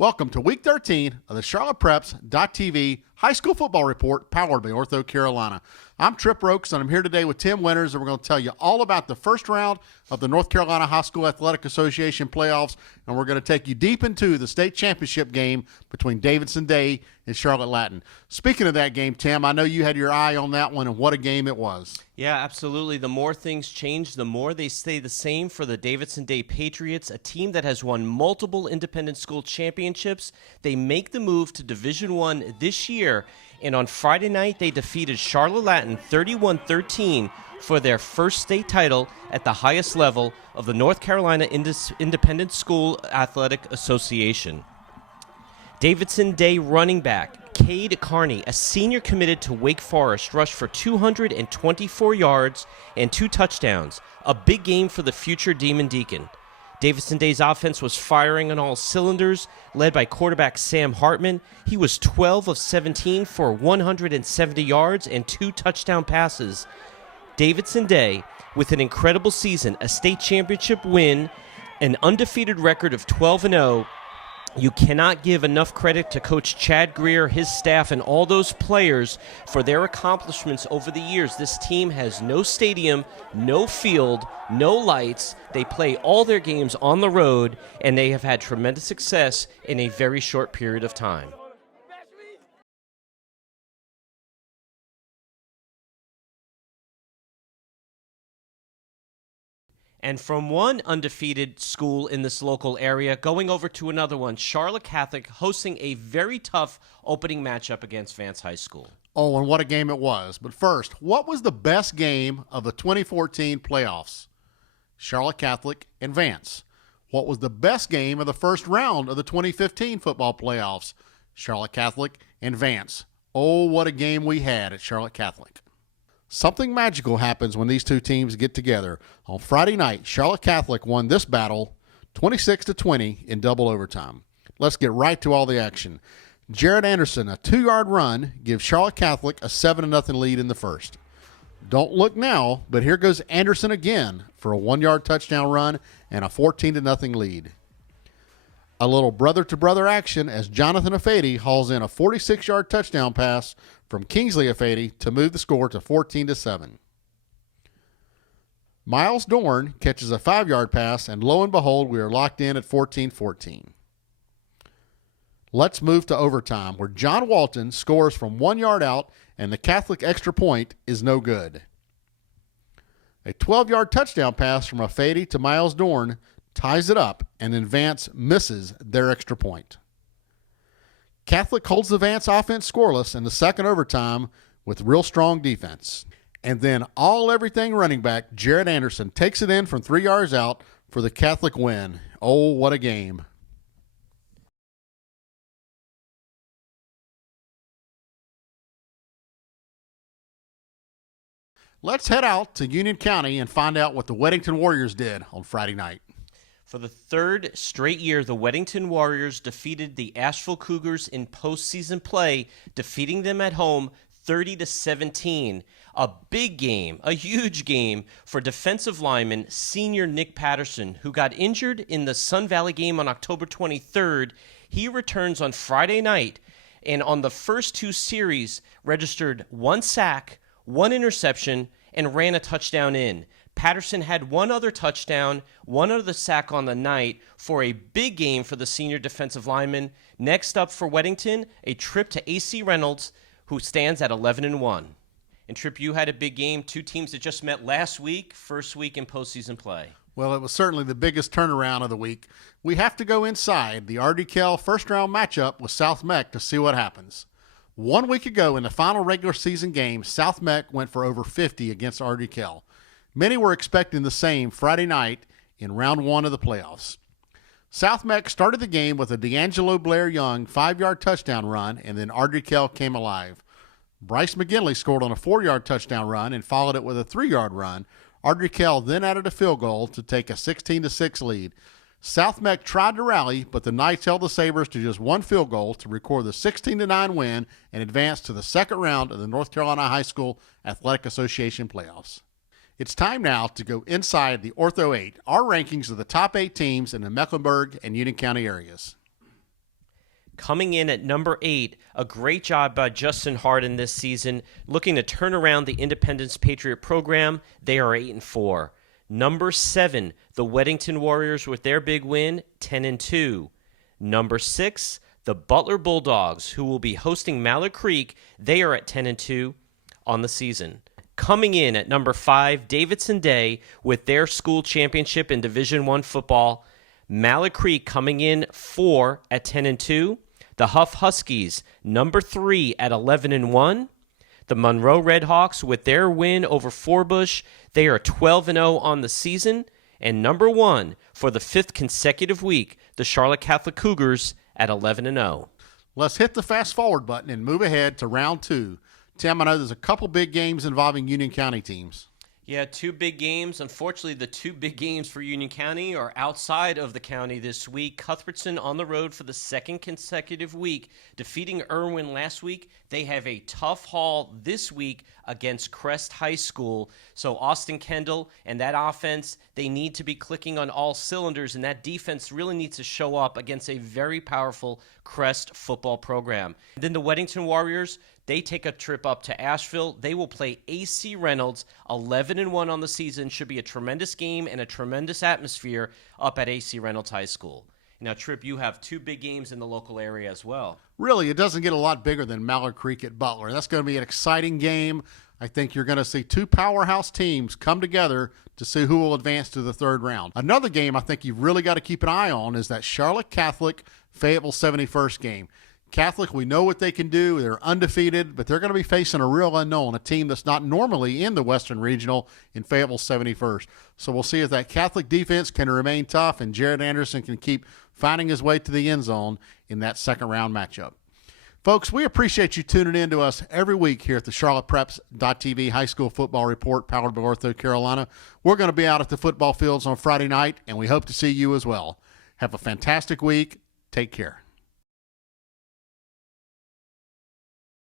Welcome to Week 13 of the CharlottePreps.tv High School Football Report powered by Ortho Carolina. I'm Tripp Roakes, and I'm here today with Tim Winters, and we're going to tell you all about the first round of the North Carolina High School Athletic Association playoffs, and we're going to take you deep into the state championship game between Davidson Day and Charlotte Latin. Speaking of that game, Tim, I know you had your eye on that one, and what a game it was. Yeah, absolutely. The more things change, the more they stay the same for the Davidson Day Patriots, a team that has won multiple independent school championships. They make the move to Division I this year, and on Friday night they defeated Charlotte Latin 31-13 for their first state title at the highest level of the North Carolina Independent School Athletic Association. Davidson Day running back Cade Carney, a senior committed to Wake Forest, rushed for 224 yards and 2 touchdowns, a big game for the future Demon Deacon. Davidson Day's offense was firing on all cylinders, led by quarterback Sam Hartman. He was 12 of 17 for 170 yards and 2 touchdown passes. Davidson Day, with an incredible season, a state championship win, an undefeated record of 12-0, you cannot give enough credit to Coach Chad Greer, his staff, and all those players for their accomplishments over the years. This team has no stadium, no field, no lights. They play all their games on the road, and they have had tremendous success in a very short period of time. And from one undefeated school in this local area, going over to another one, Charlotte Catholic hosting a very tough opening matchup against Vance High School. Oh, and what a game it was. But first, what was the best game of the 2014 playoffs? Charlotte Catholic and Vance. What was the best game of the first round of the 2015 football playoffs? Charlotte Catholic and Vance. Oh, what a game we had at Charlotte Catholic. Something magical happens when these two teams get together. On Friday night, Charlotte Catholic won this battle 26-20 in double overtime. Let's get right to all the action. Jared Anderson, a 2-yard run, gives Charlotte Catholic a 7-0 lead in the first. Don't look now, but here goes Anderson again for a 1-yard touchdown run and a 14-0 lead. A little brother-to-brother action as Jonathan Afady hauls in a 46-yard touchdown pass from Kingsley Afady to move the score to 14-7. Miles Dorn catches a 5-yard pass, and lo and behold, we are locked in at 14-14. Let's move to overtime, where John Walton scores from 1 yard out, and the Catholic extra point is no good. A 12-yard touchdown pass from Afady to Miles Dorn ties it up, and then Vance misses their extra point. Catholic holds the Vance offense scoreless in the second overtime with real strong defense. And then all-everything running back Jared Anderson takes it in from 3 yards out for the Catholic win. Oh, what a game. Let's head out to Union County and find out what the Weddington Warriors did on Friday night. For the third straight year, the Weddington Warriors defeated the Asheville Cougars in postseason play, defeating them at home 30-17. A big game, a huge game for defensive lineman senior Nick Patterson, who got injured in the Sun Valley game on October 23rd. He returns on Friday night, and on the first 2 series, registered 1 sack, 1 interception, and ran a touchdown in. Patterson had 1 other touchdown, 1 other sack on the night for a big game for the senior defensive lineman. Next up for Weddington, a trip to A.C. Reynolds, who stands at 11-1. And Tripp, you had a big game. 2 teams that just met last week, first week in postseason play. Well, it was certainly the biggest turnaround of the week. We have to go inside the RDKL first-round matchup with South Meck to see what happens. 1 week ago in the final regular season game, South Meck went for over 50 against RDKL. Many were expecting the same Friday night in round 1 of the playoffs. South Meck started the game with a D'Angelo Blair Young 5-yard touchdown run, and then RDKL came alive. Bryce McGinley scored on a 4-yard touchdown run and followed it with a 3-yard run. RDKL then added a field goal to take a 16-6 lead. South Meck tried to rally, but the Knights held the Sabres to just 1 field goal to record the 16-9 win and advance to the second round of the North Carolina High School Athletic Association playoffs. It's time now to go inside the Ortho 8, our rankings of the top 8 teams in the Mecklenburg and Union County areas. Coming in at number 8, a great job by Justin Harden this season, looking to turn around the Independence Patriot program. They are 8-4. Number 7, the Weddington Warriors with their big win, 10-2. Number 6, the Butler Bulldogs, who will be hosting Mallard Creek. They are at 10-2 on the season. Coming in at number 5, Davidson Day with their school championship in Division I football. Mallard Creek coming in 4 at 10-2. The Huff Huskies, number 3 at 11-1. The Monroe Redhawks with their win over Forbush, they are 12-0 on the season. And number 1 for the 5th consecutive week, the Charlotte Catholic Cougars at 11-0. Let's hit the fast forward button and move ahead to round 2. Tim, I know there's a couple big games involving Union County teams. Yeah, 2 big games. Unfortunately, the 2 big games for Union County are outside of the county this week. Cuthbertson on the road for the 2nd consecutive week, defeating Irwin last week. They have a tough haul this week against Crest High School. So Austin Kendall and that offense, they need to be clicking on all cylinders, and that defense really needs to show up against a very powerful Crest football program. And then the Weddington Warriors, they take a trip up to Asheville. They will play AC Reynolds, 11-1 on the season. Should be a tremendous game and a tremendous atmosphere up at AC Reynolds High School. Now, Tripp, you have 2 big games in the local area as well. Really, it doesn't get a lot bigger than Mallard Creek at Butler. That's going to be an exciting game. I think you're going to see 2 powerhouse teams come together to see who will advance to the 3rd round. Another game I think you've really got to keep an eye on is that Charlotte Catholic Fayetteville 71st game. Catholic, we know what they can do. They're undefeated, but they're going to be facing a real unknown, a team that's not normally in the Western Regional in Fayetteville 71st. So we'll see if that Catholic defense can remain tough and Jared Anderson can keep finding his way to the end zone in that 2nd round matchup. Folks, we appreciate you tuning in to us every week here at the CharlottePreps.tv High School Football Report powered by Ortho Carolina. We're going to be out at the football fields on Friday night, and we hope to see you as well. Have a fantastic week. Take care.